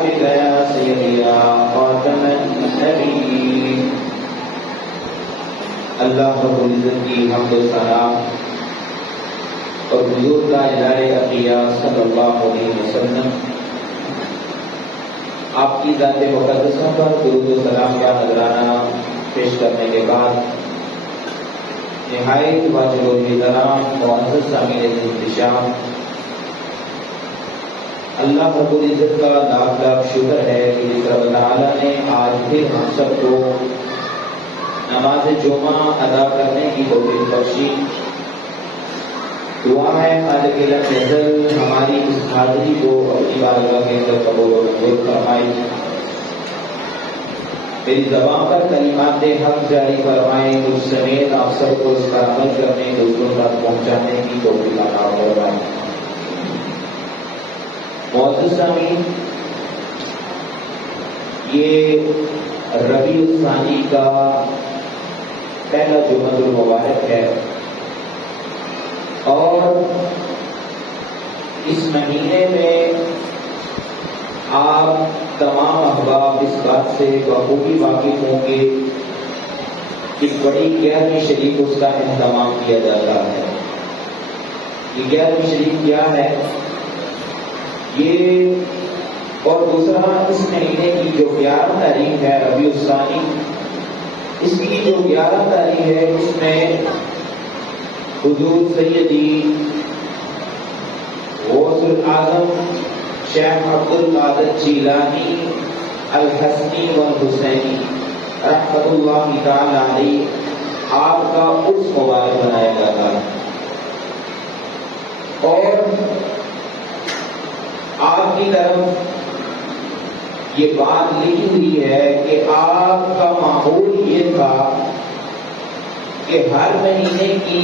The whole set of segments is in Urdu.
حبيبنا يا سيدي يا خاتم النبيين. اللہ رب العزت کی حمد و ثنا اور حضور کا الہی عطیہ صلی اللہ علیہ وسلم آپ کی ذات مقدسہ پر درود و سلام کا نذرانہ پیش کرنے کے بعد نہایت واجب الحترام معزز سامعین احتشام، اللہ رب العزت کا لاکھ لاکھ شکر ہے کہ رب تعالیٰ نے آج پھر ہم سب کو نماز جمعہ ادا کرنے کی توفیق بخشی. دعا ہے خالق العزت ہماری اس حاضری کو اپنی بارگاہ کے اندر قبول و منظور فرمائے، میری زبان پر کلمات حق جاری فرمائے، مجھ سمیت آپ سب کو اس پر عمل کرنے دوسروں تک پہنچانے کی توفیق عطا فرمائے. معزز سامعین، یہ ربیع الثانی کا پہلا جمعہ المبارک ہے اور اس مہینے میں آپ تمام احباب اس بات سے بخوبی واقف ہوں گے کہ بڑی 11ویں شریف اس کا اہتمام کیا جاتا ہے. یہ 11ویں شریف کیا ہے؟ یہ اور دوسرا اس مہینے کی جو 11 تاریخ ہے ربیع الثانی، اس کی جو 11 تاریخ ہے اس میں حضور سیدی غوث الاعظم شیخ عبد القادر جیلانی الحسنی والحسینی رحمۃ اللہ تعالی علیہ آپ کا عرس مبارک منایا جاتا ہے اور آپ کی طرف یہ بات لکھی ہوئی ہے کہ آپ کا معمول یہ تھا کہ ہر مہینے کی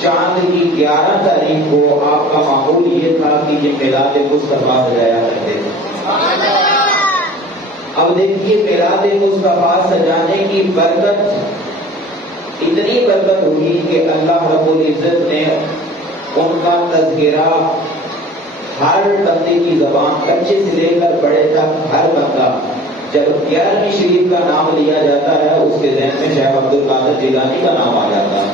چاند کی 11 تاریخ کو آپ کا معمول یہ تھا کہ یہ میلاد مصطفیٰ سجایا کرتے تھے. اب دیکھیے میلاد مصطفیٰ سجانے کی برکت اتنی برکت ہوئی کہ اللہ رب العزت نے ان کا تذکرہ ہر بندے کی زبان، بچے سے لے کر بڑے تک ہر بندہ جب 11ویں شریف کا نام لیا جاتا ہے اس کے ذہن میں شیخ عبد القادر جیلانی کا نام آ جاتا ہے.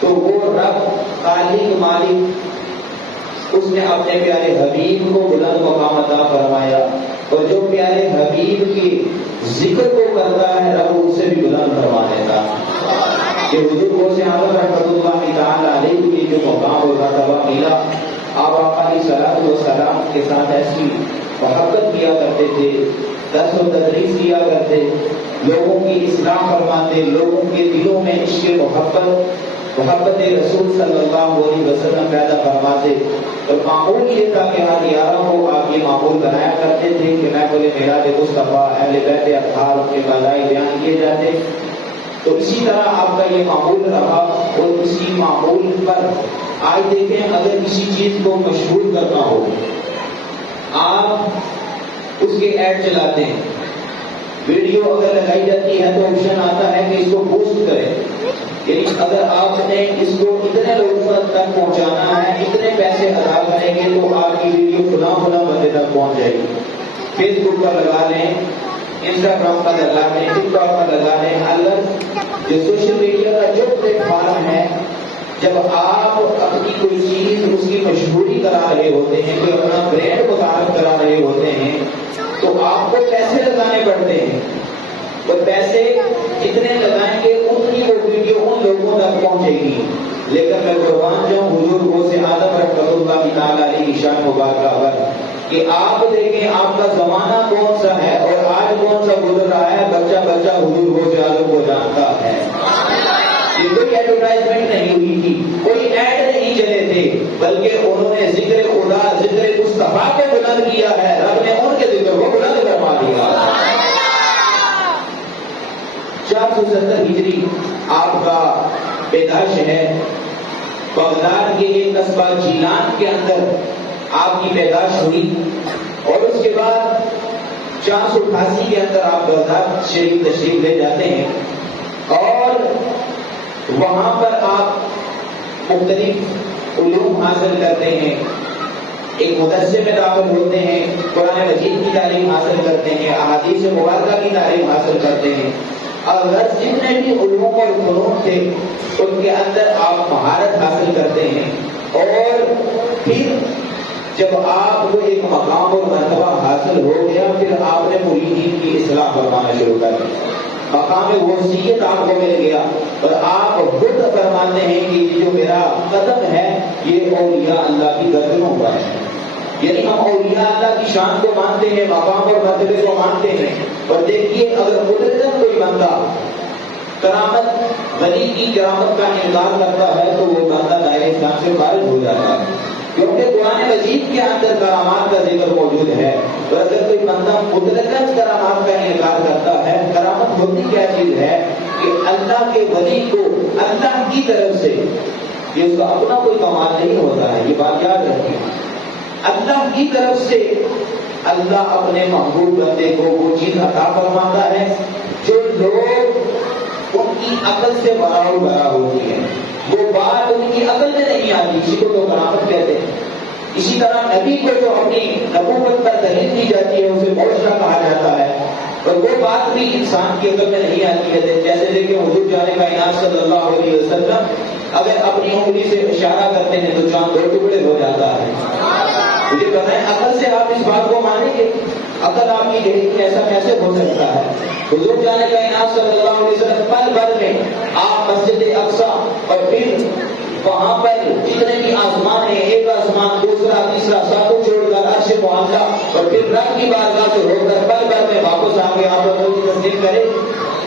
تو وہ رب خالق مالک اس نے اپنے پیارے حبیب کو بلند مقام عطا فرمایا اور جو پیارے حبیب کی ذکر کو کرتا ہے رب اسے بھی بلند فرما دیتا ہے. کہ حضور غوث اعظم رحمۃ اللہ تعالی علیہ کی جو مقام اور مرتبہ ملا، آپ آقا علیہ الصلوۃ والسلام کے ساتھ ایسی محبت کیا کرتے تھے، درس و تدریس کیا کرتے، لوگوں کی اصلاح فرماتے، لوگوں کے دلوں میں عشق محبت رسول صلی اللہ علیہ وسلم پیدا فرماتے. اور معمول یہ تھا کہ ہر 11 کو آپ یہ معمول بنایا کرتے تھے کہ میں بولے میلاد مصطفیٰ اہل بیت اطہار کے فضائل بیان کیے جاتے. تو اسی طرح آپ کا یہ معمول رہا اور اسی معمول پر آج دیکھیں اگر کسی چیز کو مشہور کرنا ہو آپ اس کے ایڈ چلاتے ہیں، ویڈیو اگر لگائی جاتی ہے تو آپشن آتا ہے کہ اس کو پوسٹ کریں. یعنی اگر آپ نے اس کو اتنے لوگوں تک پہنچانا ہے، اتنے پیسے ادا کریں گے تو آپ کی ویڈیو فلاں بندے تک پہنچ جائے گی. فیس بک پر لگا لیں، انسٹاگرام پر لگا لیں، ٹک ٹاک پر لگا لیں، اگر جو سوشل میڈیا کا جو پلیٹ فارم ہے، جب آپ اپنی کوئی چیز اس کی مشہوری کرا رہے ہوتے ہیں، کوئی اپنا برانڈ متعارف کرا رہے ہوتے ہیں تو آپ کو پیسے لگانے پڑتے ہیں. وہ پیسے جتنے لگائیں گے اتنی وہ ویڈیو ان لوگوں تک پہنچے گی. لیکن میں قربان جاؤں حضور غوث اعظم رحمۃ اللہ تعالی علیہ کی شان مبارکہ پر کہ آپ دیکھیں آپ کا زمانہ کون سا ہے اور آج کون سا گزر رہا ہے. بچہ حضور غوث اعظم کو جانتا ہے. یہ کوئی ایڈورٹائزمنٹ نہیں ہوئی تھی، کوئی ایڈ نہیں چلے تھے، بلکہ انہوں نے ذکر خدا ذکر مصطفیٰ کو بلند کیا ہے. رب نے ان کے ذکر کو بلند فرما دیا. 470 ہجری آپ کا پیدائش ہے. بغداد کے ایک قصبہ جیلان کے اندر آپ کی پیدائش ہوئی اور اس کے بعد 488 کے اندر آپ بغداد شریف تشریف لے جاتے ہیں اور وہاں پر آپ مختلف علوم حاصل کرتے ہیں. ایک مدرسے میں داخل ہوتے ہیں، قرآن مجید کی تعلیم حاصل کرتے ہیں، احادیث مبارکہ کی تعلیم حاصل کرتے ہیں، اگر جتنے بھی علوم اور فنون تھے ان کے اندر آپ مہارت حاصل کرتے ہیں، اور پھر جب آپ کو ایک مقام اور مرتبہ حاصل ہو گیا، پھر آپ نے مریدین کی اصلاح فرمانا شروع کر دیا، مقام وصیت آپ کو مل گیا، اور آپ خود فرماتے ہیں کہ یہ جو میرا قدم ہے یہ اولیاء اللہ کی گردنوں پر ہے، یعنی ہم اولیاء اللہ کی شان کو مانتے ہیں، مقام اور مرتبے کو مانتے ہیں۔ اور دیکھیے اگر مطلقاً کوئی بندہ کرامت، ولی کی کرامت کا انکار کرتا ہے تو وہ بندہ دائرہ اسلام سے خارج ہو جاتا ہے، کیونکہ قرآن مجید کے اندر کرامات کا ذکر موجود ہے۔ اور اگر کوئی بندہ مطلقاً کرامات کا انکار کرتا ہے، کرامت ہوتی کیا چیز ہے کہ اللہ کے ولی کو اللہ کی طرف سے، یہ اس کا اپنا کوئی کمال نہیں ہوتا ہے، یہ بات یاد رکھیں، اللہ کی طرف سے اللہ اپنے محبوب بندے کو وہ چیز عطا فرماتا ہے جو لوگ ان کی عقل سے برابر برا ہوتی ہے، وہ بات ان کی عقل میں نہیں آتی، اسی کو تو کرامت کہتے ہیں۔ اسی طرح نبی کو جو اپنی نبوت پر دلیل دی جاتی ہے اسے معجزہ کہا جاتا ہے، اور وہ بات بھی انسان کی عقل میں نہیں آتی ہے۔ جیسے دیکھیں حضور جان کائنات صلی اللہ علیہ وسلم اگر اپنی انگلی سے اشارہ کرتے ہیں تو چاند دو ٹکڑے ہو جاتا ہے۔ مجھے پتہ ہے عقل سے آپ اس بات کو مانیں گے، عقل آپ کی کہے کہ ایسا کیسے ہو سکتا ہے۔ حضور جان کائنات صلی اللہ علیہ وسلم پل بھر میں آپ مسجد اقصی اور پھر وہاں پر جتنے بھی آسمان ہیں، ایک آسمان، دوسرا، تیسرا، ساتوں چھوڑ کر عرش معلیٰ اور پھر رب کی بارگاہ سے ہو کر پل بھر میں واپس آ کے آپ لوگوں کی تصدیق کرے،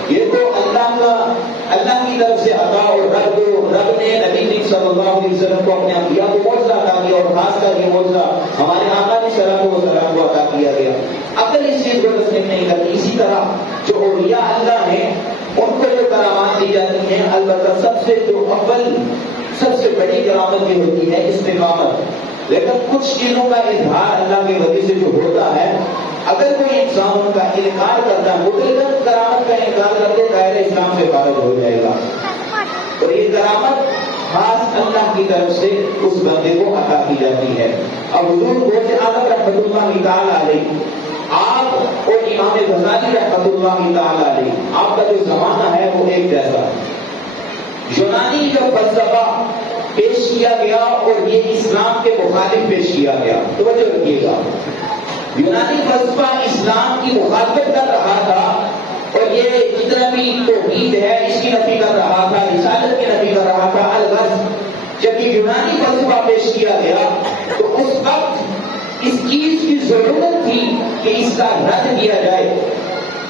یہ تو اللہ کی طرف سے عطا، اور رب نے نبی صلی اللہ علیہ وسلم کو اپنے انبیاء کو معجزہ عطا کیا، اور خاص کر یہ معجزہ ہمارے آقا علیہ السلام کو عطا کیا گیا۔ عقل اس چیز کو تسلیم نہیں کرتی۔ اسی طرح جو اولیاء اللہ ہیں ان کو جو کرامات دی جاتی ہیں، البتہ سب سے بڑی کرامت یہ ہوتی ہے استقامت، لیکن کچھ چیزوں کا اظہار اللہ کے وجہ سے جو ہوتا ہے، اگر کوئی انسان ان کا انکار کرتا ہے، مطلق کرامت کا انکار کرتے دائرہ اسلام سے خارج ہو جائے گا، اور یہ کرامت خاص اللہ کی طرف سے اس بندے کو عطا کی جاتی ہے۔ اب حضور غوث اعظم رحمۃ اللہ تعالی علیہ، آپ اور امام غزالی رحمۃ اللہ تعالی علیہ، آپ کا جو زمانہ ہے وہ ایک جیسا ہے۔ یونانی کا فلسفہ پیش کیا گیا اور یہ اسلام کے مخالف پیش کیا گیا، توجہ رکھیے گا، یونانی فلسفہ اسلام کی مخالفت کر رہا تھا، اور یہ جتنا بھی توحید ہے اس کی نفی کر رہا تھا، رسالت کی نفی کر رہا تھا۔ الغرض جب یہ یونانی فلسفہ پیش کیا گیا تو اس وقت اس چیز کی ضرورت تھی کہ اس کا رد کیا جائے،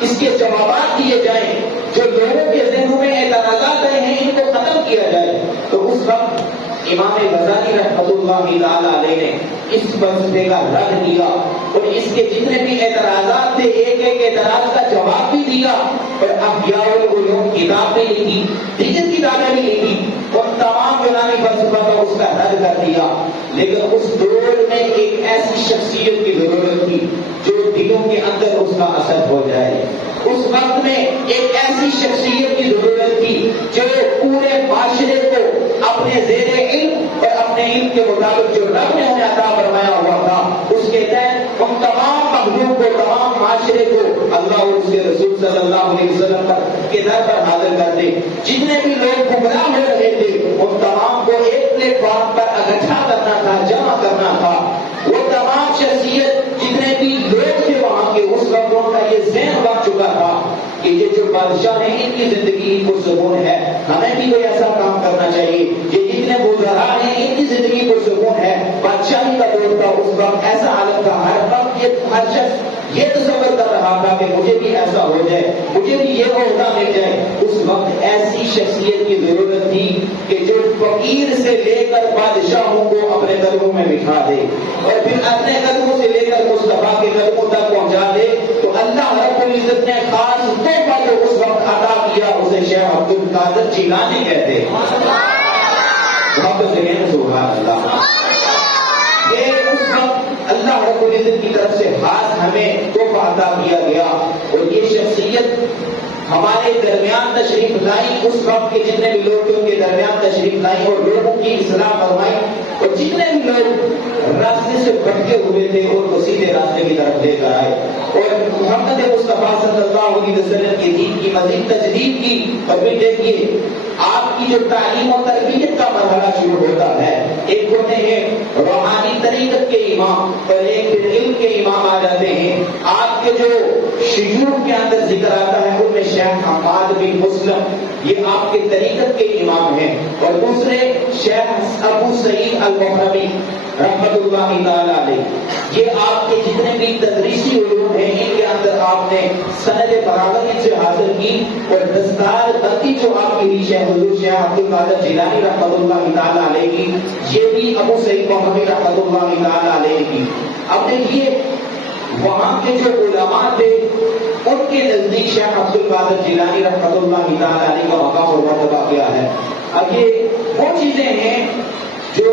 اس کے جوابات دیے جائیں، جو لوگوں کے ذہنوں میں اعتراضات آئے ہیں ان کو ختم کیا جائے۔ تو اس وقت امام غزالی رحمۃ اللہ تعالی علیہ نے اس فلسفے کا رد دیا، اور اس کے جتنے بھی اعتراضات تھے ایک ایک اعتراض کا جواب بھی دیا، اور احیاء العلوم کتاب بھی لکھی، دیگر کتابیں بھی لکھی، اور تمام یونانی فلسفہ کا اس کا رد کر دیا۔ لیکن اس دور میں ایک ایسی شخصیت کی ضرورت تھی جو دلوں کے اندر اس کا اثر ہو جائے، اس وقت میں ایک ایسی شخصیت کی ضرورت تھی جو پورے معاشرے کو اپنے زیر علم اور اپنے علم کے مطابق جو رب نے انہیں عطا فرمایا ہوا تھا اس کے تحت ان تمام مخلوق کو، تمام معاشرے کو اللہ اور اس کے رسول صلی اللہ علیہ وسلم کے در پر حاضر کر دے۔ جتنے بھی لوگ گمراہ ہو رہے تھے ان تمام کو ایک پلیٹ فارم پر اکٹھا کرنا تھا، جمع کرنا تھا۔ وہ تمام شخصیت جتنے بھی لوگ تھے وہاں کے، اس وقت ان کا یہ ذہن بن چکا تھا کہ یہ جو بادشاہ ہیں ان کی زندگی کو سکون ہے، ہمیں بھی کوئی ایسا کام کرنا چاہیے۔ یہ جتنے وزراء ہیں ان کی زندگی کو سکون ہے، بادشاہی کا دور تھا اس وقت، ایسا حالت تھا، ہر شخص یہ تصور کر رہا تھا کہ مجھے بھی ایسا ہو جائے، مجھے بھی یہ عہدہ مل جائے۔ اس وقت ایسی شخصیت کی ضرورت تھی کہ جو فقیر سے لے کر بادشاہوں کو اپنے قدموں میں بٹھا دے، اور پھر اپنے قدموں سے لے کر مصطفیٰ کے قدموں تک پہنچا دے۔ تو اللہ رب العزت نے خاص تحفہ جو اس وقت عطا کیا اسے شیخ عبد القادر جیلانی کہتے ہیں۔ سبحان اللہ۔ یہ اس وقت اللہ رب العزت کی طرف سے خاص ہمیں تحفہ عطا کیا گیا، اور یہ شخصیت ہمارے درمیان تشریف لائی، اس وقت کے جتنے بھی لوگ ان کے درمیان تشریف لائی اور لوگوں کی اصلاح فرمائی، اور جتنے بھی لوگ راستے سے بھٹکے ہوئے تھے ان کو سیدھے راستے کی طرف لے کر آئے، اور محمد مصطفیٰ صلی اللہ علیہ وسلم کے دین کی مزید تجدید کی۔ اور پھر دیکھیے آپ کی جو تعلیم و تربیت کا مرحلہ شروع ہوتا ہے، ایک ہوتے ہیں روحانی طریقت کے امام اور ایک پھر علم کے امام آ جاتے ہیں۔ آپ کے جو شیوخ کے اندر ذکر آتا ہے ان میں شیخ حماد بن مسلم، یہ آپ کے طریقت کے امام ہیں، اور دوسرے شیخ ابو سعید المحرمی رحمت اللہ تعالی علیہ، یہ آپ کے جتنے بھی تدریسی علوم ہیں ان کے اندر آپ نے سند فراغت سے حاصل کی، اور دستار بندی جو آپ کی ریش ہے حضور شیخ عبد القادر جیلانی رحمت اللہ تعالی علیہ کی، یہ بھی ابو سعید محرمی رحمت اللہ تعالی علیہ کی۔ اب دیکھیے وہاں کے جو علماء تھے ان کے نزدیک شیخ عبد القادر جیلانی رحمت اللہ تعالی علیہ کا مقام اور مرتبہ کیا ہے۔ اب یہ وہ چیزیں ہیں جو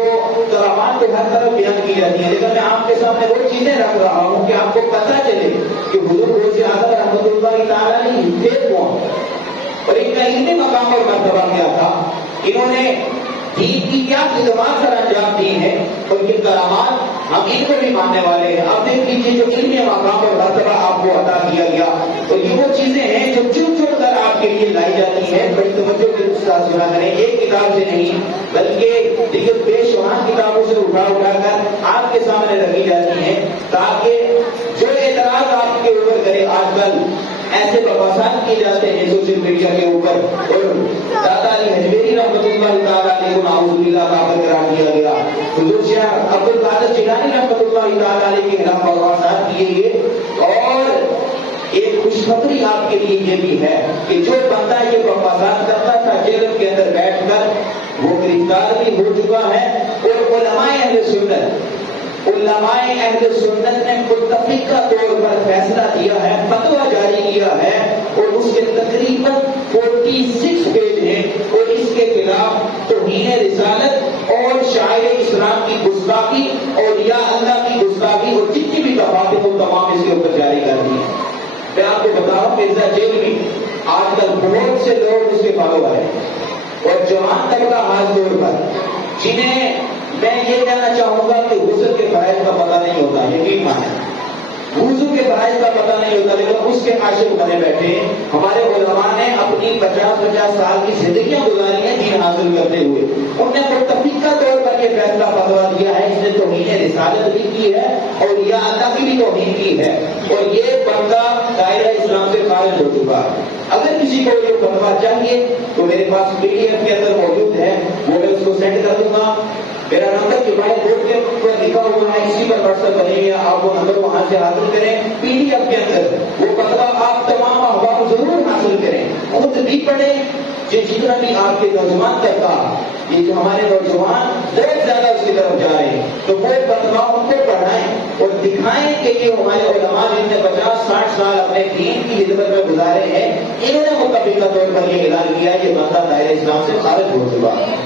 کرامات کو ہر طرف بیان کی جاتی ہیں، لیکن میں آپ کے سامنے وہ چیزیں رکھ رہا ہوں کہ آپ کو پتہ چلے کہ حضور غوث اعظم رحمت اللہ تعالی علیہ تھے کون اور ان کا علمی مقام اور مرتبہ کیا تھا، انہوں نے دین کی کیا خدمات سر انجام دی ہیں، اور یہ کرامات ہم ان کو بھی ماننے والے ہیں۔ اب دیکھ لیجیے جو علمی مقام اور مرتبہ آپ کو عطا کیا گیا، تو یہ وہ چیزیں ہیں جو چن چن کر آپ کے لیے لائی جاتی ہیں۔ بڑی توجہ کے ساتھ سنا کریں، ایک کتاب سے نہیں بلکہ دیگر بے شمار کتابوں سے اٹھا کر آپ کے سامنے رکھی جاتی ہیں، تاکہ جو اعتراض آپ کے اوپر کرے، آج کل ایسے بحثات کیے جاتے ہیں سوشل میڈیا کے اوپر، اور دادا علی حجویری رحمۃ اللہ تعالی علیہ کو نعوذ باللہ کافر قرار دیا گیا، حضور شیخ عبد القادر جیلانی رحمۃ اللہ تعالی علیہ کے خلاف بحثات کیے گئے۔ اور ایک خوشخبری آپ کے لیے یہ بھی ہے کہ جو بندہ یہ بحثات کرتا تھا جیل کے اندر بیٹھ کر وہ گرفتار بھی ہو چکا ہے، اور علماء اہل سنت نے متفقہ طور پر فیصلہ دیا ہے، فتویٰ جاری کیا ہے، اور اس کے تقریباً 46 پیج ہیں، اور اس کے خلاف توہین رسالت اور شاعر اسلام کی گستاخی اور یا اللہ کی گستاخی اور جتنی بھی دفعات وہ تمام اس کے اوپر جاری کر دی۔ میں آپ کو بتاؤں مرزا جیل میں آج کل بہت سے لوگ اس کے فالوور ہیں، اور جوان طبقہ خاص طور پر جنہیں میں یہ کہنا چاہوں گا کہ غسل کے فرائض کا پتہ نہیں ہوتا، یقین مانیں وضو کے فرائض کا پتہ نہیں ہوتا، لیکن اس کے عاشق بنے بیٹھے ہیں۔ ہمارے علماء نے اپنی 50 سال کی زندگیاں گزاری ہیں دین حاصل کرتے ہوئے، انہوں نے متفقہ طور پر یہ فیصلہ فتویٰ دیا ہے، اس نے توہین رسالت بھی کی ہے اور یا اللہ کی بھی توہین کی ہے، اور یہ بندہ دائرہ اسلام سے خارج ہو چکا ہے۔ اگر کسی کو یہ فتویٰ چاہیے تو میرے پاس PDF کے اندر موجود ہے، وہ میں اس کو سینڈ کر دوں گا۔ میرا نمبر جو بھائی بورڈ کے اوپر لکھا ہوا ہے، اسی پر WhatsApp بنے گا، آپ وہ نمبر وہاں سے حاصل کریں۔ PDF کے اندر وہ فتویٰ آپ تمام احباب ضرور حاصل کریں، خود بھی پڑھیں، جتنا بھی آپ کے نوجوان تک کا یہ جو ہمارے نوجوان بہت زیادہ اس کی طرف جا رہے ہیں، تو وہ فتویٰ ان کو پڑھائیں اور دکھائیں کہ یہ ہمارے علماء جن نے 50-60 سال اپنے دین کی خدمت میں گزارے ہیں، انہوں نے متفقہ طور پر یہ اعلان کیا ہے یہ بندہ دائرہ اسلام سے خارج ہو چکا ہے۔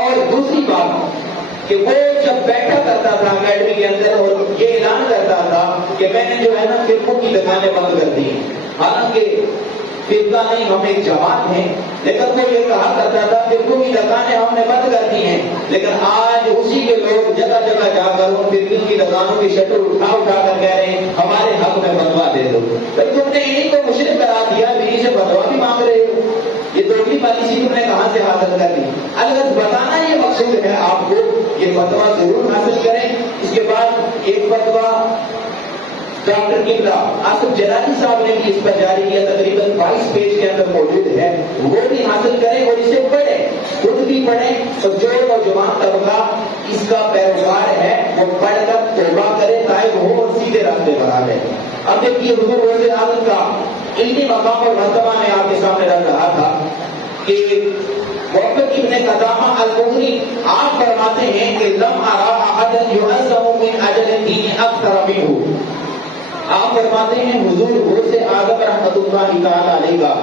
اور دوسری بات کہ وہ جب بیٹھا کرتا تھا اکیڈمی کے اندر اور یہ اعلان کرتا تھا کہ میں نے جو ہے نا فرقوں کی دکانیں بند کر دی، حالانکہ فرقہ نہیں، ہم ایک جماعت ہیں، لیکن وہ یہ کہا کرتا تھا فرقوں کی دکانیں ہم نے بند کر دی ہیں، لیکن آج اسی کے لوگ جگہ جگہ جا کر ان فرقوں کی دکانوں کی شٹر اٹھا کر کہہ رہے ہیں ہمارے حق میں فتویٰ دے دو۔ تم نے انہیں کو مشرک کرا دیا، میری سے فتویٰ بھی مانگ رہے ہو، یہ دوسری پالیسی تم نے کہاں سے حاصل کر دی؟ الگ بتانا یہ مقصود ہے آپ کو، یہ فتویٰ ضرور حاصل کریں۔ اس کے بعد ایک فتویٰ ڈاکٹر قبلہ آصف جلالی صاحب نے بھی اس پر جاری کیا، تقریباً 22 پیج کے اندر موجود ہے، وہ بھی حاصل کریں اور اسے پڑھیں، خود بھی پڑھیں، اور جو نوجوان طبقہ اس کا پیروکار ہے وہ پڑھ کر توبہ کرے، تائب ہو اور سیدھے راستے پر آ جائے۔ اب دیکھیے حضور غوث اعظم کا علمی مقام اور مرتبہ میں آپ کے سامنے رکھ رہا تھا کہ وقت ابن قدامہ المغنی آپ فرماتے ہیں کہ لم ارى احدا يعظم من اجل الدين اكثر منه۔ آپ فرماتے ہیں حضور غوث اعظم رحمۃ اللہ تعالی علیہ کا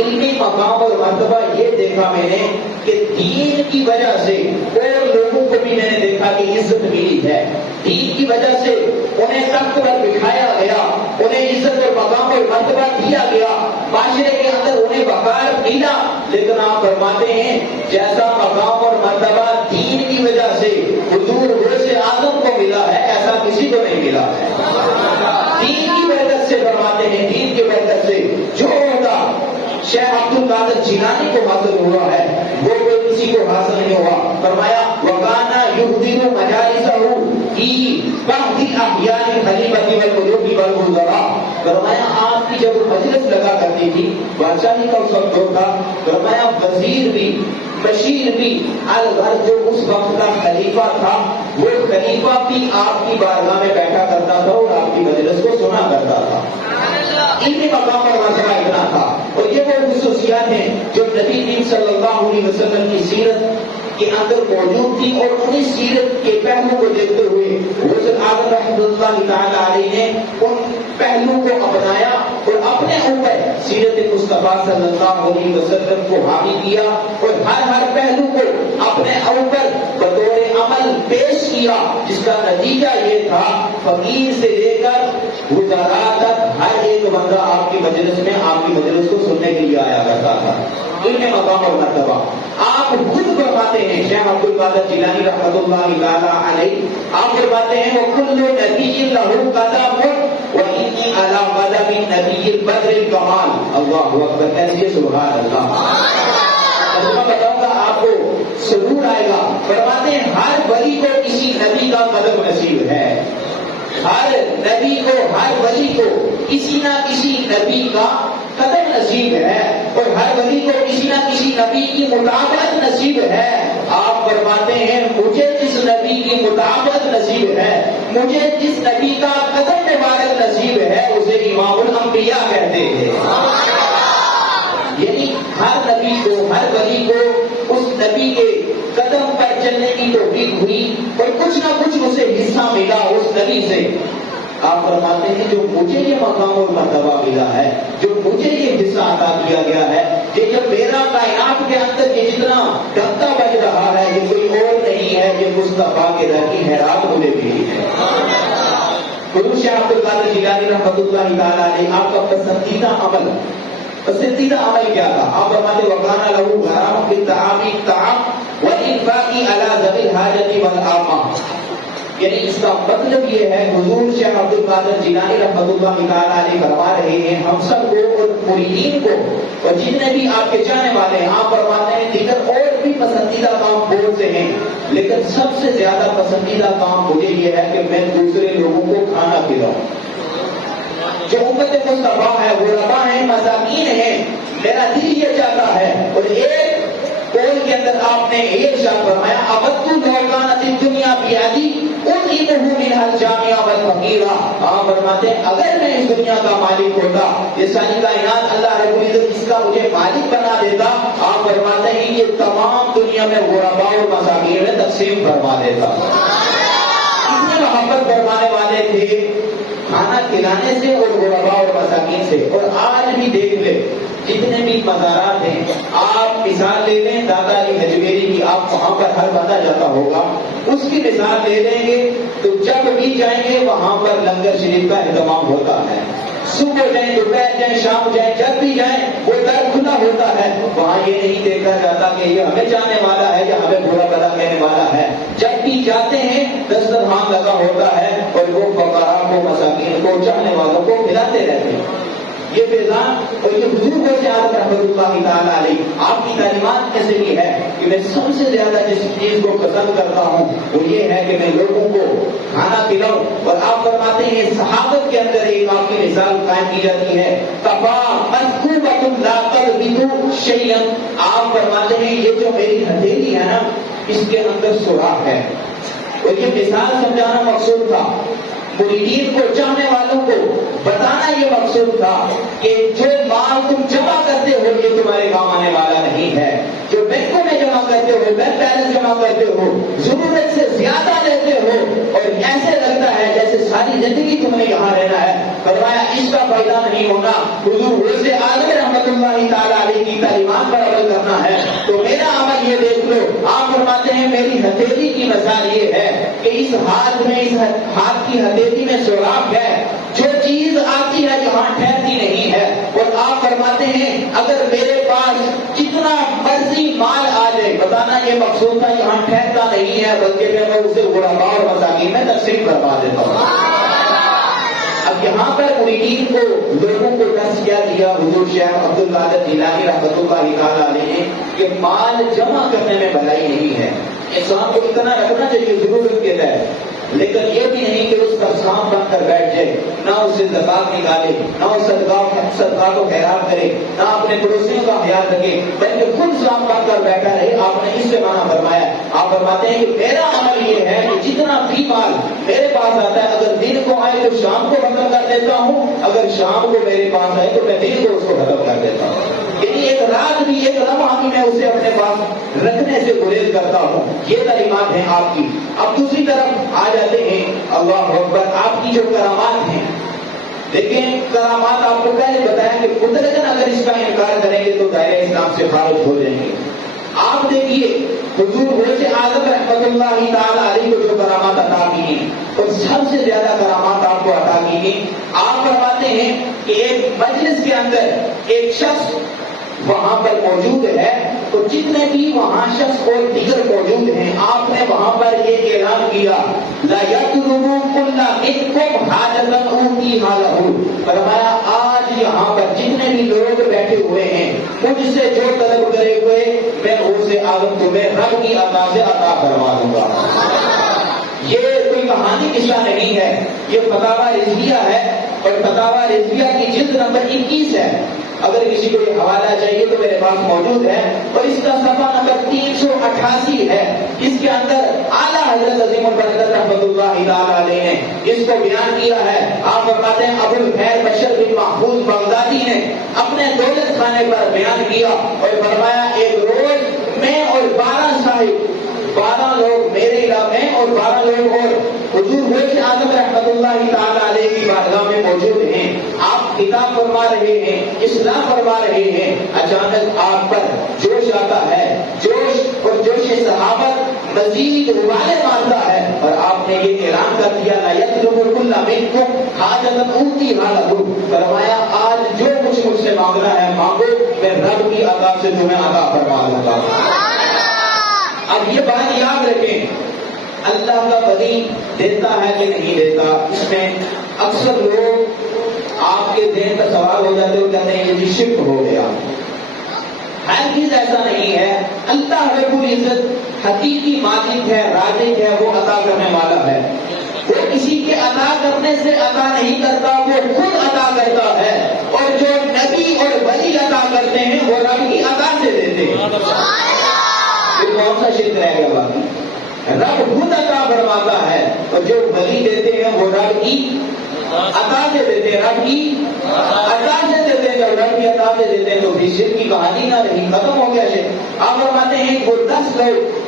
علمی مقام اور مرتبہ یہ دیکھا میں نے کہ دین کی وجہ سے اور لوگوں کو بھی میں نے دیکھا کہ عزت ملی ہے، دین کی وجہ سے انہیں تخت پر بٹھایا گیا، انہیں عزت اور مقام اور مرتبہ دیا گیا، وقار ملا، لیکن آپ فرماتے ہیں جیسا مقام اور مرتبہ دین کی وجہ سے حضور غوث اعظم کو ملا ہے، ایسا کسی کو نہیں ملا ہے۔ دین کی برکت سے فرماتے ہیں، دین کی برکت سے جو ہوتا شیخ عبد القادر جیلانی کو حاصل ہوا ہے وہ کوئی کسی کو حاصل نہیں ہوا۔ فرمایا وَقَانَ يُحْدِرُ مَجَالِسَهُ فِي بَعْضِ أَحْيَانِ الْخَلِيفَةِ وَالْمُلُوكِ وَالْوُزَرَاءِ۔ فرمایا آپ کی جب مجلس لگا کرتی تھی، بادشاہی کا اس وقت دور تھا، فرمایا وزیر بھی، بشیر بھی، الغرض جو اس وقت کا خلیفہ تھا وہ خلیفہ بھی آپ کی بارگاہ میں بیٹھا کرتا تھا اور آپ کی مجلس کو سنا کرتا تھا۔ اتنی مقام اور مرتبہ اتنا تھا، اور یہ وہ خصوصیات ہیں جو نبی کریم صلی اللہ علیہ وسلم کی سیرت کے اندر موجود تھی، اور انہیں سیرت کے پہلو کو دیکھتے ہوئے حضرت اعظم رحمۃ اللہ تعالی علیہ نے ان پہلو کو اپنایا اور اپنے اوپر سیرت مصطفیٰ صلی اللہ علیہ وسلم کو حاوی کیا، اور ہر پہلو کو اپنے اوپر بطور عمل پیش کیا، جس کا نتیجہ یہ تھا فقیر سے لے کر وزراء تک ہر ایک بندہ آپ کی مجلس میں آپ کی مجلس کو سننے کے لیے آیا کرتا تھا۔ ان میں مقام اور مرتبہ آپ خود فرماتے ہیں، شیخ عبد القادر جیلانی رحمۃ اللہ تعالی علیہ آپ فرماتے ہیں وَكُلُّ نَبِيٍّ لَهُ قَدَمٌ وَإِنِّي عَلَىٰ قَدَمِ النَّبِيِّ الْبَدْرِ الْكَمَالِ۔ اللہ اکبر، کہیے سبحان اللہ۔ میں بتاؤں گا آپ کو سرور آئے گا۔ فرماتے ہیں ہر ولی کو کسی نبی کا قدم نصیب ہے، ہر نبی کو، ہر ولی کو کسی نہ کسی نبی کا قدم نصیب ہے، اور ہر ولی کو کسی نہ کسی نبی کی مطابقت نصیب ہے۔ آپ فرماتے ہیں مجھے جس نبی کی مطابقت نصیب ہے، مجھے جس نبی کا قدم مبارک نصیب ہے، اسے امام الانبیاء کہتے ہیں۔ یعنی ہر نبی کو، ہر ولی کو اس نبی کے قدم پر چلنے کی توفیق ہوئی، اور کچھ نہ کچھ اسے حصہ ملا اس نبی سے۔ آپ فرماتے ہیں جو مجھے یہ مقام اور مرتبہ ملا ہے، جو مجھے یہ حصہ عطا کیا گیا ہے، کہ جب میرا کائنات کے اندر یہ جتنا ڈنکا بج رہا ہے یہ کوئی اور نہیں ہے، یہ مصطفیٰ کے در کی خیرات مجھے ملی ہے۔ حضور شیخ عبد القادر جیلانی رحمۃ اللہ تعالی علیہ آپ کا پسندیدہ عمل کیا تھا؟ آپ فرماتے وَقَانَ لَهُ غَرَامٌ بِالطَّعَامِ الطَّعَامُ وَالْإِنفَاقِ عَلَىٰ ذَوِي الْحَاجَةِ وَالْآمَةِ۔ یعنی اس کا مطلب یہ ہے حضور شیخ عبد القادر جیلانی رحمۃ اللہ تعالی علیہ فرما رہے ہیں ہم سب کو اور مریدین کو اور جتنے بھی آپ کے چاہنے والے ہیں، آپ فرماتے ہیں دیگر اور بھی پسندیدہ کام بہت سے ہیں، لیکن سب سے زیادہ پسندیدہ کام مجھے یہ ہے کہ میں دوسرے لوگوں کو کھانا کھلاؤں۔ جو امت مصطفیٰ ہے، غربا ہیں، مساکین ہیں، میرا دل یہ چاہتا ہے۔ اور ایک قول کے اندر آپ نے یہ ارشاد فرمایا اَوَدتُّ لَوْ كَانَتِ الدُّنْيَا بِيَدِي أُطْعِمُهُ مِنْهَا الْجَامِعَ وَالْفَقِيرَ۔ آپ فرماتے ہیں اگر میں اس دنیا کا مالک ہوتا، یہ ساری کائنات اللہ رب العزت اس کا مجھے مالک بنا دیتا، آپ فرماتے ہیں یہ تمام دنیا میں غربا اور مساکین میں تقسیم فرما دیتا۔ اتنی محبت فرمانے والے تھے کھانا کھلانے سے اور غربا اور مساکین سے۔ اور آج بھی دیکھ لیں جتنے بھی مزارات ہیں، آپ مثال لے لیں دادا علی حجویری کی، آپ وہاں پر ہر بندہ جاتا ہوگا، اس کی مثال لے لیں گے تو جب بھی جائیں گے وہاں پر لنگر شریف کا اہتمام ہوتا ہے۔ صبح جائیں، دوپہر جائیں، شام جائیں، جب بھی جائیں وہ در کھلا ہوتا ہے۔ وہاں یہ نہیں دیکھا جاتا کہ یہ ہمیں جانے والا ہے یا ہمیں برا بھلا کہنے والا ہے۔ جب بھی جاتے ہیں دسترخوان لگا ہوتا ہے اور وہ فقراء کو، مساکین کو، چاہنے والوں کو کھلاتے رہتے ہیں۔ یہ فیضان اور یہ حضور غوث اعظم رحمۃ اللہ تعالی علیہ آپ کی تعلیمات میں سے بھی ہے کہ میں سب سے زیادہ جس چیز کو پسند کرتا ہوں وہ یہ ہے کہ میں لوگوں کو کھانا کھلاؤں۔ اور آپ فرماتے ہیں صحابت کے اندر ایک آپ کی مثال قائم کی جاتی ہے کفا مثقوبۃ لا تلبث شیئا۔ آپ فرماتے ہیں یہ جو میری ہتھیلی ہے نا اس کے اندر سوراخ ہے، اور یہ مثال سمجھانا مقصود تھا، مریدین کو، چاہنے والوں کو بتانا یہ مقصود تھا کہ جو مال تم جمع کرتے ہو یہ تمہارے کام آنے والا نہیں ہے۔ جو بینکوں میں جمع کرتے ہو، بینک بیلنس جمع کرتے ہو، ضرورت سے زیادہ لیتے ہو اور ایسے لگتا ہے جیسے ساری زندگی تمہیں یہاں رہنا ہے، فرمایا اس کا فائدہ نہیں ہونا۔ حضور غوث اعظم رحمۃ اللہ تعالی علیہ کی تعلیمات پر عمل کرنا ہے تو میرا عمل یہ دیکھ لو۔ آپ فرماتے ہیں میری ہتھیلی کی مثال یہ ہے کہ اس ہاتھ میں، اس ہاتھ کی ہتھیلی میں سوراخ ہے، جو چیز آتی ہے یہاں ٹھہرتی نہیں ہے۔ اور آپ فرماتے ہیں اگر میرے پاس یہ مقصود تھا یہاں ٹھہرتا نہیں ہے بلکہ میں اسے غرباء اور مساکین میں تقسیم کروا دیتا ہوں۔ اب یہاں پر مریدین کو لوگوں کو نصیحہ دیا حضور شیخ عبدالقادر جیلانی رحمۃ اللہ تعالیٰ علیہ نے کہ مال جمع کرنے میں بھلائی نہیں ہے، انسان کو اتنا رکھنا چاہیے ضرورت کے تحت، لیکن یہ بھی نہیں کہ اس کا سام بن کر بیٹھ جائے، نہ اسے زکات نکالے، نہ اس صدقات کو خیرات کرے، نہ اپنے پڑوسیوں کا خیال رکھے، بلکہ خود سام بن کر بیٹھا رہے۔ آپ نے اس سے منع فرمایا۔ آپ فرماتے ہیں کہ میرا عمل یہ ہے کہ جتنا بھی مال میرے پاس آتا ہے اگر دن کو آئے تو شام کو ختم کر دیتا ہوں، اگر شام کو میرے پاس آئے تو میں دن کو اس کو ختم کر دیتا ہوں، یعنی ایک رات بھی ایک لمحہ بھی میں اسے اپنے پاس رکھنے سے گریز کرتا ہوں۔ یہ تعلیمات ہیں آپ کی۔ اب دوسری طرف آ جاتے ہیں اللہ اکبر، آپ کی جو کرامات ہیں، لیکن کرامات آپ کو پہلے بتایا کہ قدرتاً اگر اس کا انکار کریں گے تو دائرہ اسلام سے خارج ہو جائیں گے۔ آپ دیکھیے حضور غوث اعظم رحمۃ اللہ تعالیٰ علیہ کو جو کرامات عطا کی ہیں اور سب سے زیادہ کرامات آپ کو عطا کی ہیں، آپ فرماتے ہیں کہ ایک مجلس کے اندر ایک شخص وہاں پر موجود ہے تو جتنے بھی وہاں شخص اور دیگر موجود ہیں، آپ نے وہاں پر یہ اعلان کیا لا یطلبوا کل منکم حاجۃ اوتیھا لہ، فرمایا آج یہاں پر جتنے بھی لوگ بیٹھے ہوئے ہیں مجھ سے جو طلب کرے ہوئے میں غوث اعظم تمہیں رب کی عطا سے عطا کروا دوں گا۔ یہ کوئی کہانی قصہ نہیں ہے، یہ فتاوی رضویہ ہے اور فتاوی رضویہ کی جلد نمبر 21 ہے۔ اگر کسی کو یہ حوالہ چاہیے تو میرے پاس موجود ہے اور اس کا صفحہ نمبر 388 ہے۔ اس کے اندر اعلیٰ حضرت عظیم البرکت رحمۃ اللہ تعالیٰ علیہ نے اس کو بیان کیا ہے۔ آپ فرماتے ہیں ابو الخیر بشر بن محفوظ بغدادی نے اپنے دولت خانے پر بیان کیا اور فرمایا ایک روز میں اور 12 صاحب، 12 لوگ میرے علاقے اور 12 لوگ اور حضور غوث اعظم رحمۃ اللہ تعالیٰ علیہ کی بارگاہ میں موجود ہیں۔ آپ خطاب فرما رہے ہیں، اصلاح فرما رہے ہیں، اچانک آپ پر جوش آتا ہے، جوش اور جوش صحابت مزید ابالے مارتا ہے اور آپ نے یہ اعلان کر دیا لا یطلب کل منکم حاجۃ اوتیھا لہ، فرمایا آج جو کچھ مجھ سے مانگنا ہے مانگو، میں رب کی عطا سے تمہیں عطا فرما دوں گا۔ اب یہ بات یاد رکھیں، اللہ کا ولی دیتا ہے کہ نہیں دیتا، اس میں اکثر لوگ آپ کے ذہن کا سوال ہو جاتے ہیں، کہتے ہیں یہ شرک ہو گیا۔ ہرگز ایسا نہیں ہے۔ اللہ رب العزت حقیقی مالک ہے، رازق ہے، وہ عطا کرنے والا ہے۔ وہ کسی کے عطا کرنے سے عطا نہیں کرتا، وہ خود عطا کرتا ہے، اور جو نبی اور ولی عطا کرتے ہیں وہ رب کی عطا سے دیتے ہیں۔ پھر کون سا شرک رہ گیا باقی؟ رب خود عطا فرماتا ہے اور جو ولی دیتے ہیں وہ رب کی عطا سے دیتے ہیں، رب کی عطا سے دیتے ہیں۔ جب رب کی عطا سے دیتے ہیں تو بھی شرک کی کہانی نہ رہی، ختم ہو گیا شرک۔ آپ فرماتے ہیں وہ 10 لوگ،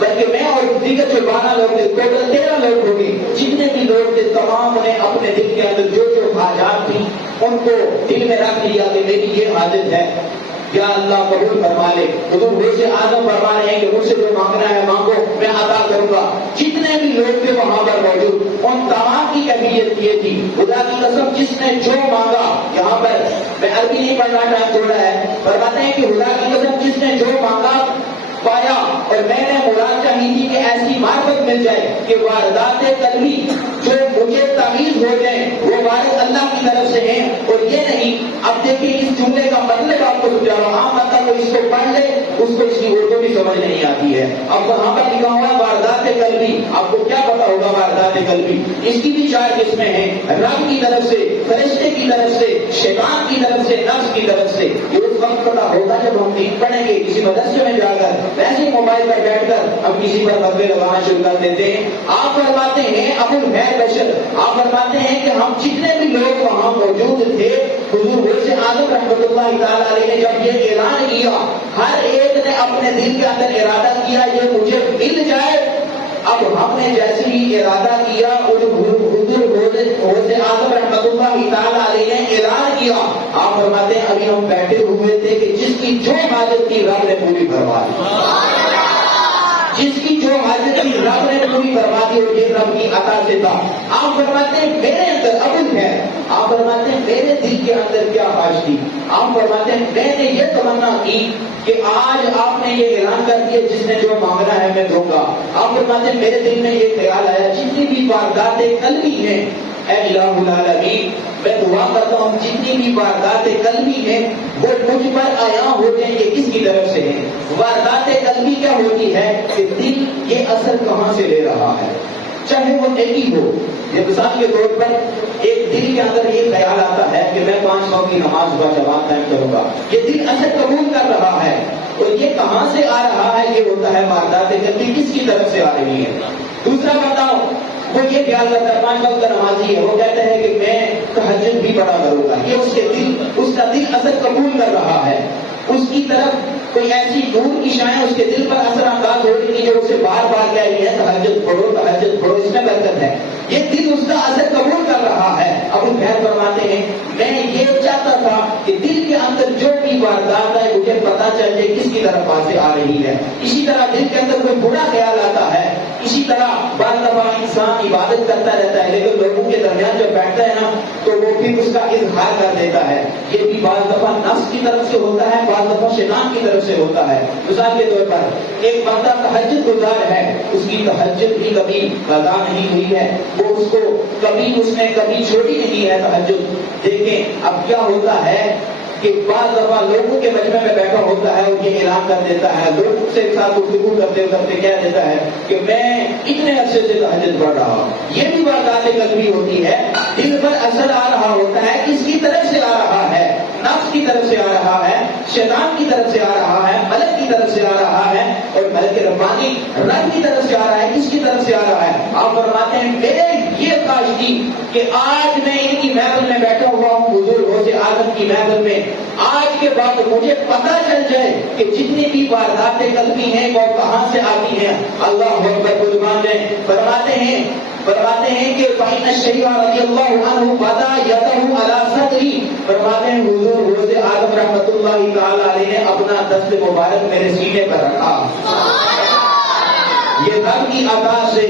بلکہ میں اور دیگر جو 12 لوگ تھے، ٹوٹل 13 لوگ ہو گئے، جتنے بھی لوگ تھے تمام نے اپنے دل کے اندر جو جو حاجات تھی ان کو دل میں رکھ لیا کہ میری یہ حاجت ہے، یا اللہ قبول فرما لے۔ حضور غوث اعظم فرما رہے ہیں کہ مجھ سے جو مانگنا ہے مانگو، میں عطا کروں گا۔ جتنے بھی لوگ تھے وہاں پر موجود ان تمام کی کیفیت یہ تھی، خدا کی قسم جس نے جو مانگا، یہاں پر میں عربی نہیں پڑھنا، ٹائم تھوڑا ہے، فرماتے ہیں کہ خدا کی قسم جس نے جو مانگا پایا، اور میں نے مراد چاہی تھی کہ ایسی معرفت مل جائے کہ واردات قلبی جو مجھے تمیز ہو جائیں وہ وارد اللہ کی طرف سے ہیں، اور یہ نہیں۔ اب دیکھیں اس جملے کا مطلب آپ کو سمجھا رہا ہوں، عام مطلب اس کو پڑھ لے اس کو اس کی اردو بھی سمجھ نہیں آتی ہے۔ اب وہاں پر لکھا ہوا ہے واردات قلبی، آپ کو کیا پتا ہوگا واردات قلبی؟ اس کی بھی 4 قسمیں ہیں، رب کی طرف سے، فرشتے کی طرف سے، شیطان کی طرف سے، نفس کی طرف سے۔ یہ اس وقت پتا ہوگا جب ہم دین پڑھیں گے کسی مدرسے میں جا کر، ویسے ہی موبائل پر بیٹھ کر ہم کسی پر فتوے لگانا شروع کر دیتے ہیں۔ آپ فرماتے ہیں ابو الخیر بشر، آپ فرماتے ہیں کہ ہم جتنے بھی لوگ وہاں موجود تھے، حضور غوث اعظم رحمۃ اللہ تعالیٰ علیہ نے جب یہ اعلان کیا، ہر ایک نے اپنے دل کے اندر ارادہ کیا یہ مجھے مل جائے۔ اب ہم نے جیسے ہی ارادہ کیا، حضور غوث اعظم رحمۃ اللہ تعالیٰ علیہ نے اعلان کیا۔ آپ فرماتے ہیں ابھی ہم بیٹھے ہوئے تھے کہ جس کی جو حاجت تھی رب نے پوری کروا دی، جس کی جو حاجت تھی رب نے پوری کروا دی، اور یہ رب کی عطا سے تھا۔ آپ فرماتے ہیں میرے اندر ابو قبول ہے. آپ فرماتے ہیں میرے دل کے اندر کیا خواہش تھی؟ آپ فرماتے ہیں میں نے یہ تمنا کی کہ آج آپ نے یہ اعلان کر دیا جس نے جو مانگنا ہے میں دوں گا. آپ فرماتے ہیں میرے دل میں یہ خیال آیا جتنی بھی وارداتیں قلبی ہیں اے الہ العالمین میں دعا کرتا ہوں جتنی بھی وارداتیں قلبی ہیں وہ مجھ پر عیاں ہو جائیں کہ کس کی طرف سے ہیں. واردات قلبی کیا ہوتی ہے کہ دل یہ اثر کہاں سے لے رہا ہے، چاہے وہ نیکی ہو. یہ مثال کے طور پر ایک دل کے اندر یہ خیال آتا ہے کہ میں 5 وقت کی نماز با جماعت قائم کروں گا، یہ دل اثر قبول کر رہا ہے. اور یہ کہاں سے آ رہا ہے؟ یہ ہوتا ہے واردات قلبی کس کی طرف سے آ رہی ہے. دوسرا بتاؤ وہ یہ خیال کرتا ہے 5 وقت کا نمازی ہے، وہ کہتا ہے کہ میں تہجد بھی پڑھا کروں گا. یہ اس کا دل اثر قبول کر رہا ہے. اس کی طرف کوئی ایسی نور کی شائیں اس کے دل پر اثر انداز ہو رہی ہے جو اسے بار بار کہہ رہی ہے تہجد پڑھو اس میں برکت ہے. یہ دل اس کا اثر قبول کر رہا ہے. ابو بکر فرماتے ہیں میں یہ چاہتا تھا کہ دل کے اندر جو بھی واردات ہے مجھے پتا چل جائے کس کی طرف سے آ رہی ہے. اسی طرح دل کے اندر کوئی برا خیال آتا ہے. اسی طرح بعض دفعہ انسان عبادت کرتا رہتا ہے لیکن لوگوں کے درمیان جب بیٹھتا ہے نا تو وہ پھر اس کا اظہار کر دیتا ہے. یہ بھی بعض دفعہ نفس کی طرف سے ہوتا ہے، بعض دفعہ شیطان کی طرف سے ہوتا ہے. مثال کے طور پر ایک بندہ تہجد گزار ہے، اس کی تہجد بھی کبھی ادا نہیں ہوئی ہے، وہ اس کو اس نے کبھی چھوڑی نہیں ہے تہجد. دیکھیں اب کیا ہوتا ہے کہ بعض دفعہ لوگوں کے مجمع میں بیٹھا ہوتا ہے اور یہ اعلان کر دیتا ہے، لوگوں سے ایک ساتھ گفتگو کرتے کرتے کہہ دیتا ہے کہ میں اتنے عرصے سے تہجد پڑھ رہا ہوں. یہ بھی واردات قلبی ہوتی ہے. دل پر اثر آ رہا ہوتا ہے، کس کی طرف سے آ رہا ہے؟ نفس کی طرف سے آ رہا ہے، شیطان کی طرف سے آ رہا ہے، ملک کی طرف سے آ رہا ہے، اور ملک ربانی رب کی طرف سے آ رہا ہے. کس کی طرف سے آ رہا ہے؟ آپ فرماتے ہیں میرے یہ خواہش تھی کہ آج میں ان کی محفل میں بیٹھا ہوا ہوں، حضور غوث اعظم کی محفل میں، آج کے بعد مجھے پتہ چل جائے کہ جتنی بھی واردات قلبی ہیں وہ کہاں سے آتی ہیں. اللہ اکبر قربان ہے. فرماتے ہیں کہ فإن الشیخ رضی اللہ عنہ وضع یدہ علی صدری، فرماتے ہیں حضور غوث اعظم رحمۃ اللہ تعالی علیہ نے اپنا دست مبارک میرے سینے پر رکھا. یہ رب کی عطا سے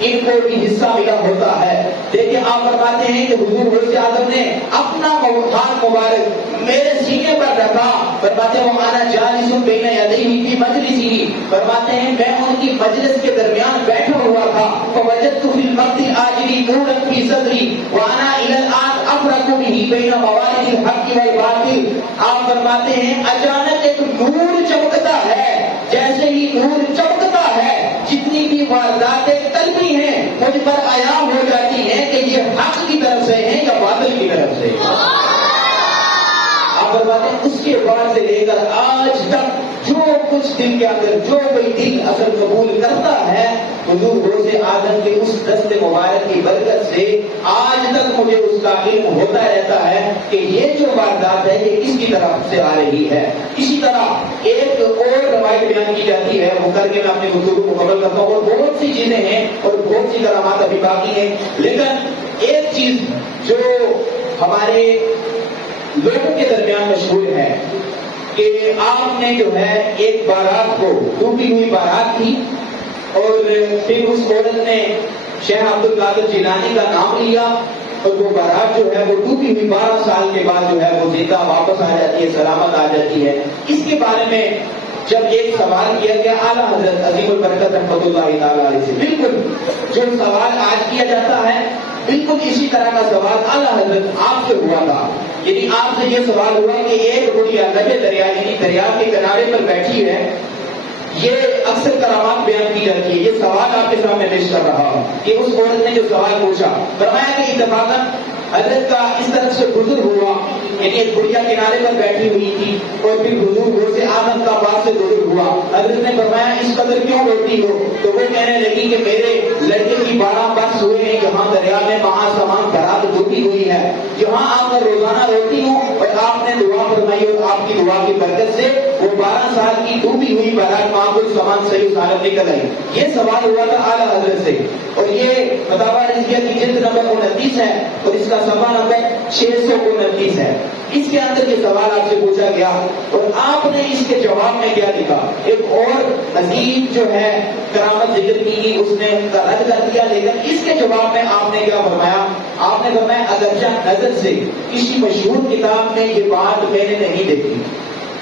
ان کو بھی حصہ ملا ہوتا ہے. دیکھیں آپ فرماتے ہیں کہ حضور غوث اعظم نے اپنا ہاتھ مبارک میرے سینے پر رکھا. فرماتے ہیں وانا جالس بین یدیہ فی مجلسہ، فرماتے ہیں میں ان کی مجلس کے درمیان بیٹھا ہوا تھا. فوجدت فی الوقت الاجری نورا فی صدری وانا الی الان افرق به بین موارد الحق والباطل. آپ فرماتے ہیں اچانک ایک نور چمکتا ہے. جیسے ہی نور چمکتا ہے جتنی بھی وارداتیں قلبی ہیں مجھ پر عیاں ہو جاتی ہیں کہ یہ حق کی طرف سے ہیں یا باطل کی طرف سے. آپ فرماتے ہیں اس کے بعد سے لے کر آج تک جو کچھ دل کے اندر جو کوئی دل اثر قبول کرتا ہے حضور غوث اعظم کے اس دست مبارک کی برکت سے آج تک مجھے اس کا علم ہوتا رہتا ہے کہ یہ جو واردات ہے یہ کس کی طرف سے آ رہی ہے. اسی طرح ایک اور روایت بیان کی جاتی ہے، وہ کر کے میں اپنے گفتگو کو مکمل کرتا ہوں. اور بہت سی چیزیں ہیں اور بہت سی کرامات ابھی باقی ہیں، لیکن ایک چیز جو ہمارے لوگوں کے درمیان مشہور ہے کہ آپ نے جو ہے ایک بارات کو، ڈوبی ہوئی بارات تھی، اور پھر اس عورت نے شیخ عبد القادر جیلانی کا نام لیا اور وہ بارات جو ہے وہ ڈوبی ہوئی 12 سال کے بعد جو ہے وہ زندہ واپس آ جاتی ہے، سلامت آ جاتی ہے. اس کے بارے میں جب ایک سوال کیا گیا اعلیٰ حضرت عظیم البرکت رحمۃ اللہ تعالیٰ علیہ سے، بالکل جو سوال آج کیا جاتا ہے بالکل اسی طرح کا سوال اعلیٰ حضرت آپ سے ہوا تھا. یعنی آپ سے یہ سوال ہوا کہ ایک بڑھیا لبے دریا یعنی دریا کے کنارے پر بیٹھی ہے، یہ اکثر کرامات بیان کی جاتی ہے. یہ سوال آپ کے سامنے پیش کر رہا ہوں کہ اس عورت نے جو سوال پوچھا، فرمایا کہ اتفاقاً حضرت کا اس طرف سے گزر ہوا، یعنی ایک بڑھیا کنارے پر بیٹھی ہوئی تھی اور پھر حضور غوث اعظم کا پاس سے گزر ہوا. حضرت نے فرمایا اس قدر کیوں روتی ہو؟ تو وہ کہنے لگی کہ میرے لڑکے کی 12 برس ہوئے ہیں یہاں دریا میں وہاں سامان برات ڈوبی ہوئی ہے، یہاں آ کر روزانہ روتی ہوں اور آپ نے دعا فرمائی اور آپ کی دعا کی برکت سے وہ 12 سال کی ڈوبی ہوئی برات وہاں کو سامان صحیح سالم نکل آئی. یہ سوال ہوا تھا اعلیٰ حضرت سے، اور یہ فتاوی رضویہ کی جلد نمبر 29 ہے اور اس کا صفحہ نمبر 629 ہے. اس کے اندر یہ سوال آپ سے پوچھا گیا اور آپ نے اس کے جواب میں کیا لکھا. ایک اور مزید جو ہے کرامت ذکر کی، اس نے ان کا رد کر دیا، لیکن اس کے جواب میں آپ نے کیا فرمایا آپ نے فرمایا اگرچہ نظر سے کسی مشہور کتاب میں یہ بات میں نے نہیں دیکھی.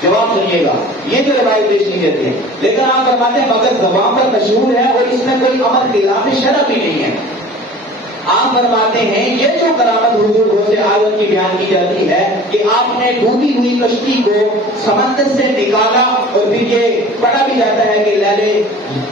جواب سنیے گا، یہ جو روایت پیش نہیں کرتے ہیں، لیکن آپ فرماتے ہیں مگر زبان پر مشہور ہے اور اس میں کوئی امر خلاف شرع بھی نہیں ہے. آپ فرماتے ہیں یہ جو کرامت حضور غوث اعظم کی بیان کی جاتی ہے کہ آپ نے ڈوبی ہوئی کشتی کو سمندر سے نکالا، اور پھر یہ پڑھا بھی جاتا ہے کہ لہلے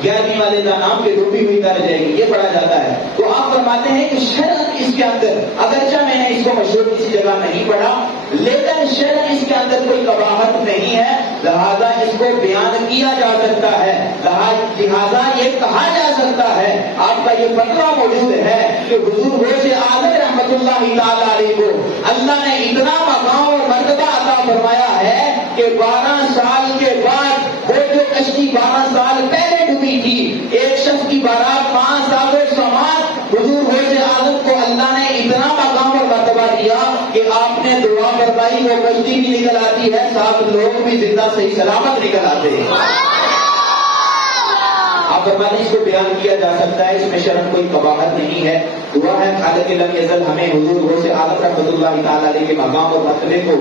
11ویں والے کا نام کے ڈوبی ہوئی تر جائے گی، یہ پڑھا جاتا ہے. تو آپ فرماتے ہیں کہ شرعاً اس کے اندر، اگرچہ میں نے اس کو مشہور کسی جگہ نہیں پڑھا، لیکن شرعاً اس کے اندر کوئی قباحت نہیں ہے، لہذا اس کو بیان کیا جا سکتا ہے، لہذا یہ کہا جا سکتا ہے. آپ کا یہ فتویٰ موجود ہے کہ حضور غوث اعظم رحمۃ اللہ تعالی علیہ کو اللہ نے اتنا مقام اور مرتبہ عطا فرمایا ہے کہ 12 سال کے بعد وہ جو کشتی 12 سال پہلے ڈوبی تھی، ایک شخص کی بارات 5 سالوں سماعت، حضور غوث اعظم کو اللہ نے اتنا مقام اور مرتبہ دیا کہ آپ نے دعا فرمائی، وہ کشتی بھی نکل آتی ہے، 7 لوگ بھی زندہ صحیح سلامت نکل آتے ہیں. آپ فرماتے ہیں اس کو بیان کیا جا سکتا ہے، اس میں شرم کوئی قباحت نہیں ہے. دعا ہے خالق لم یزل ہمیں حضور غوث اعظم رحمۃ اللہ تعالی علیہ کے مقام اور مرتبے کو